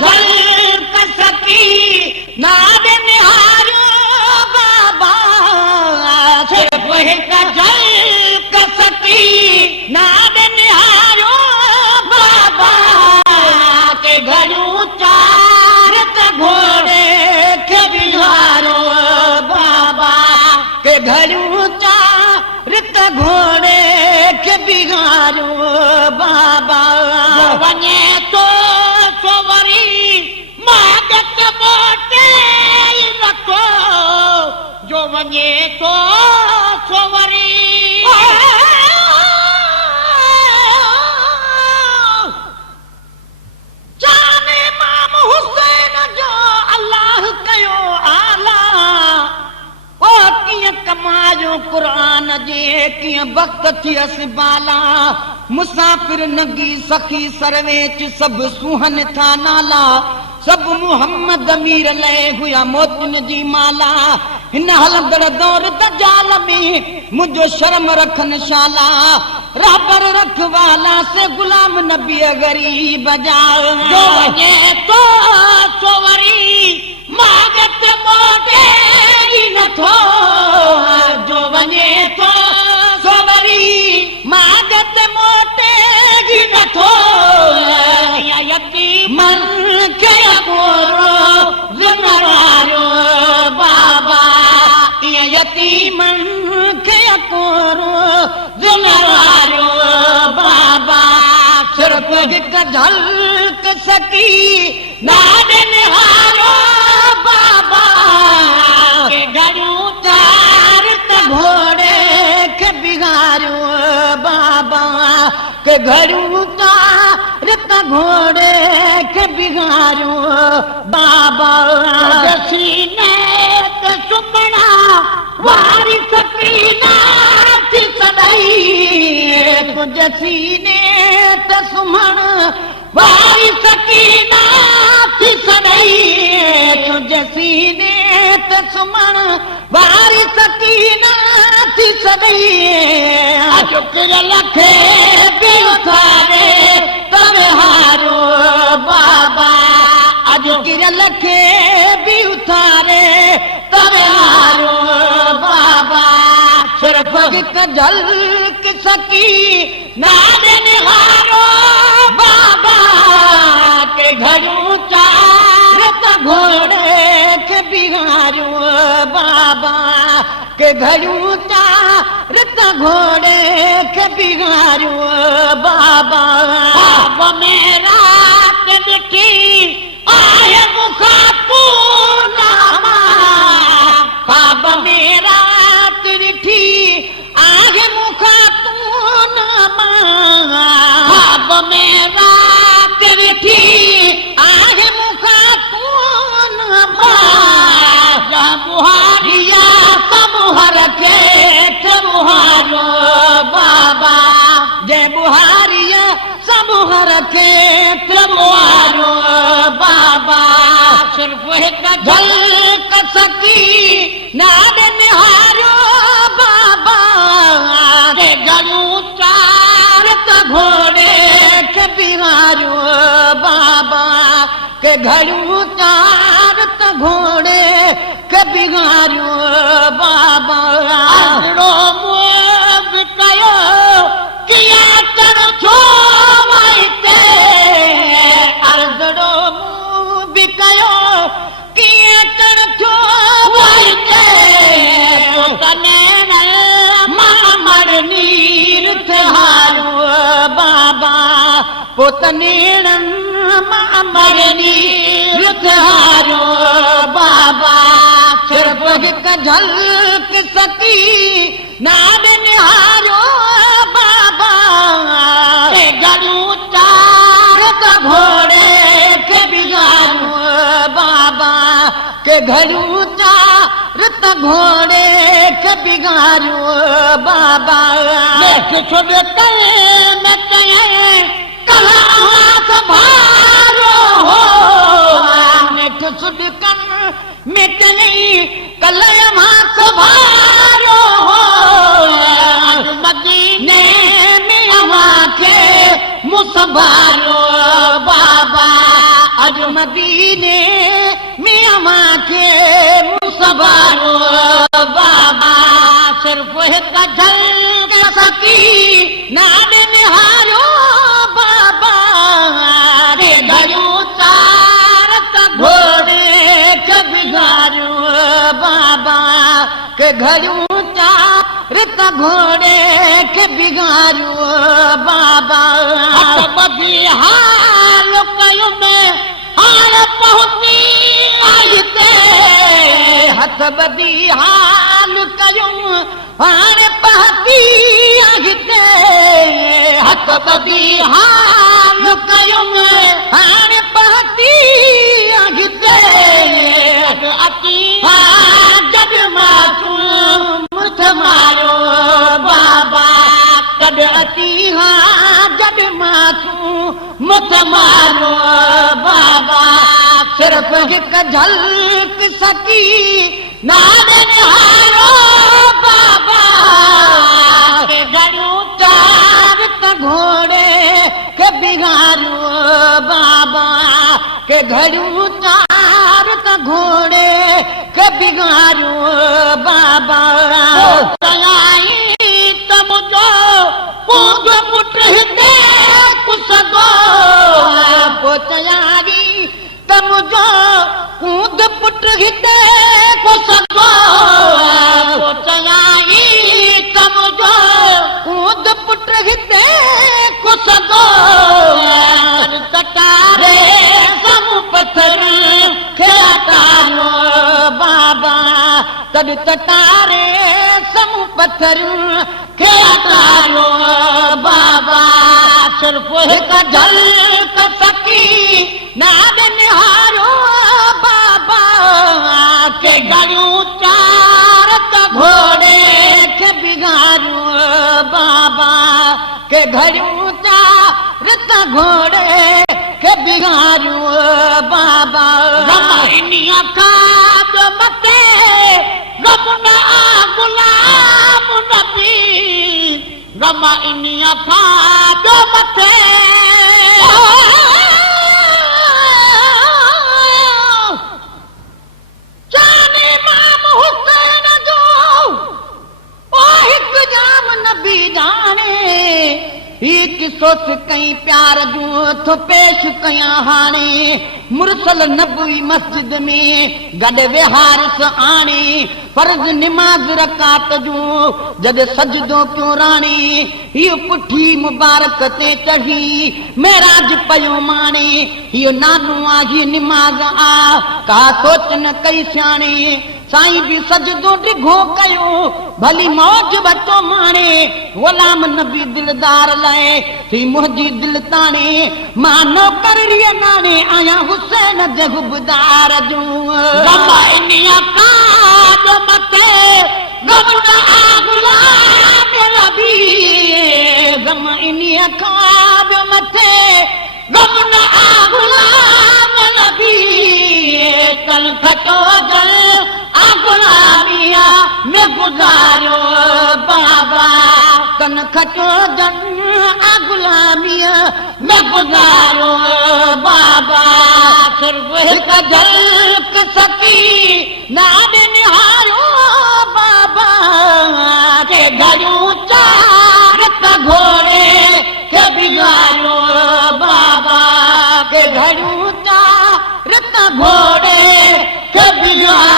जल कसकी नाद निहारो बाबा सिर्फ हिक जल कसकी नाद निहारो बाबा के घड़ियूं चार त घोड़े के बिहारो बाबा के घड़ियूं चार त घोड़े के बिहारो बाबा वञे तो वरी मागत मोटे नथो जो वञे तो वरी जान इमाम हुसैन जो अल्लाह कयो आला ओ कीअं कमायो क़ुरान जे कीअं वक़्त थियसि बाला मुसाफ़िर नगी सखी सरवेच सभु सुहन था नाला सभु मुहम्मद अमीर लय हुया मोतियुनि जी माला हिन हलंदड़ दौर दजाल में मुंहिंजो शर्म रखनि शाला राबर रखवाला से गुलाम नबी गरीब जा जो वञे तो वरी मागत मोटे नथो जो वञे तो वरी मागत मोटे नथो यतीमन खे गोरो ज़िम्मेवारो बाबा यतीमन खे गोरो ज़िम्मेवारो बाबा सिर्फ हिक झलक सकी नाद निहारो बाबा के घड़ियूं चार त घोड़े के बिहारो बाबा के घड़ियूं चार त घोड़े के बिहारो बाबा सीने ते सुमणा वारी सकीना थी सदाई तुझे सीने ते सुमण वारी सकीना थी सदाई तुझे सीने ते सुमण वारी सकीना थी सदाई अजो किरल खे बि उथारे तवे हारो बाबा अजो किरल खे बि उथारे तवे हारो बाबा सिर्फ हिक झलक सकी नाद निहारो बाबा के घड़ियूं चार त घोड़े के बिहारो बाबा के घड़ियूं चार त घोड़े के बिहारो बाबा बाबा मेरा के ॾिठी आहे मुखा तूं नामा बाबा मेरा ॾिठी आहे मुखा तूं नामा बाबा मेरा ॾिठी आहे मुखा तूं नामा बुहारिया मुहर के मुहारो बाबा जय बुहारिया मुहर के मुहारो बाबा सिर्फ हिक झलक सकी नाद निहारो बाबा के घड़ियूं चार त घोड़े के बिहारो बाबा के घड़ियूं चार त घोड़े के बिहारो बाबा अजड़ो मुंह बिकयो किया तर छो वैते अजड़ो मुंह बिकयो किया तर छो वैते तने मामर नीर हारो बाबा पोतने मामर नीर हारो बाबा सिर्फ हिक झलक सकी नाद निहारो बाबा के घड़ियूं चार त घोड़े के बिहारो बाबा के घड़ियूं चार त घोड़े के बिहारो बाबा देख छुड़ कहे मैं कहे कहाँ संभारो हो नेठ छुड़ कन मिटनी कलयमा संभारो हो मदीने में अवा के मुसभारो बाबा अज मदीने में मांखे मुसवारो बाबा सिर्फ हिक झलक सकी नाद निहारो बाबा रे घड़ियूं चार त घोड़े के बिगाड़ो बाबा के घड़ियूं चार त घोड़े के बिगाड़ो बाबा बदी हाल कयो में हाल पहुंची आई ते हथ बदी हाल कयो हाल पहुंची आई ते हथ बदी हाल कयो हाल पहुंची आई ते अती जब मासूम मुठ मारो बाबा कद अती जब मासूम मुठ मारो बाबा सिर्फ हिक झलक सकी नाद निहारो बाबा के घड़ियूं चार त घोड़े के बिगाड़ो बाबा के घड़ियूं चार त घोड़े के बिगाड़ो बाबा तयाई त मुझो कूद पुट हिते कुसदो पोचयारी त मुझो कूद पुट हिते कुसदो पोचयाई त मुझो कूद पुट हिते कुसदो कटारे सम पत्थर खेतारो बाबा तद कटारे सम पत्थर खेतारो बाबा सिर्फ हिक झलक सकी नाद निहारो बाबा के घड़ियूं चार त घोड़े के बिगाड़ो बाबा के घड़ियूं चार त घोड़े के बिगाड़ो बाबा रमाइनिया खाद मते रमना गुलाम नबी रमाइनिया खाद मते जाने इमाम हुसैन जो ओ हिक जाम नबी जाने एक सोच कई प्यार जो तो पेश कया हाने मुरसल नबी मस्जिद में गड विहारिस आने फर्ज निमाज रकात जो जद सजदो क्यों राणे यो पुठी मुबारक ते चढ़ी मेराज पयो माने यो नानो आ ये निमाज आ का सोच न कई सियाणे साईं भी सजदो डिघो कयो भली मौज वठो माणे गुलाम नबी दिलदार लाए थी मुंहिंजी दिल ताणे मां नौकरीअ नाणे आया हुसैन जे गुबदार जो रमाइनिया काद मथे गमना गुलाम नबी रमाइनिया काद मथे गमना गुलाम नबी कल खटो जल गुलामिया में गुजारो बाबा कन खटो जन गुलामिया में गुजारो बाबा सिर्फ हिक झलक सकी नाद निहारो बाबा के घड़ियूं चार त घोड़े के बिगाड़ो बाबा के घड़ियूं चार त घोड़े के बिगाड़ो